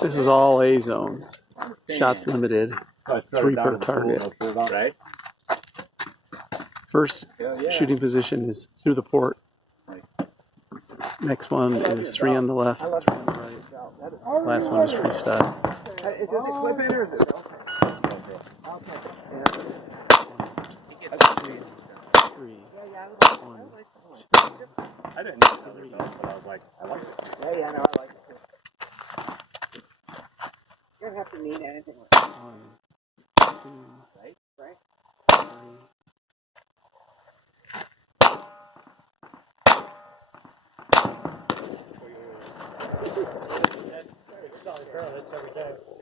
This is all A zones. Shots limited. 3 per target. Right. First shooting position is through the port. Next one is 3 on the left, 3 on the right. Last one is freestyle. Is this a clip in or is it? Okay. I didn't know the results, but I was like, I like it. Yeah, no, I like it too. You don't have to need anything like that. 1, 2, Right? 3. That's every time.